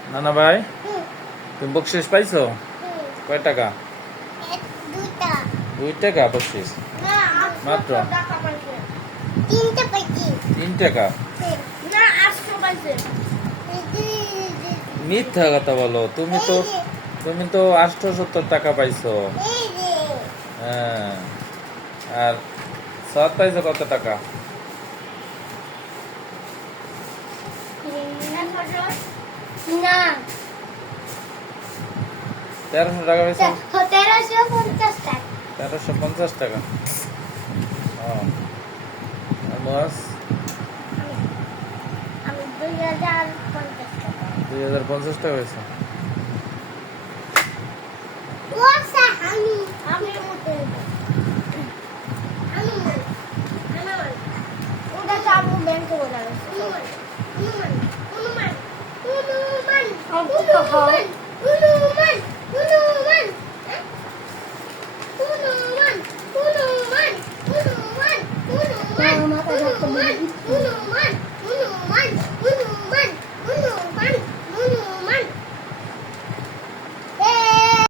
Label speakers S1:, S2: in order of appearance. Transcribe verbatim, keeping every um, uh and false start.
S1: নানা ভাই, তুমি বকশিস পাইছো? কয় টাকা? দুই টাকা বকশিস মাত্র। তিন টাকা? মিথ্যা কথা বলো। তুমি তো তুমি তো আটশো সত্তর টাকা পাইছো। হ্যাঁ, আর সাত পাইছো কত টাকা? তেরোশো টাকা পাইছো? তেরোশো পঞ্চাশ টাকা। দুই হাজার পঞ্চাশ টাকা হয়েছে।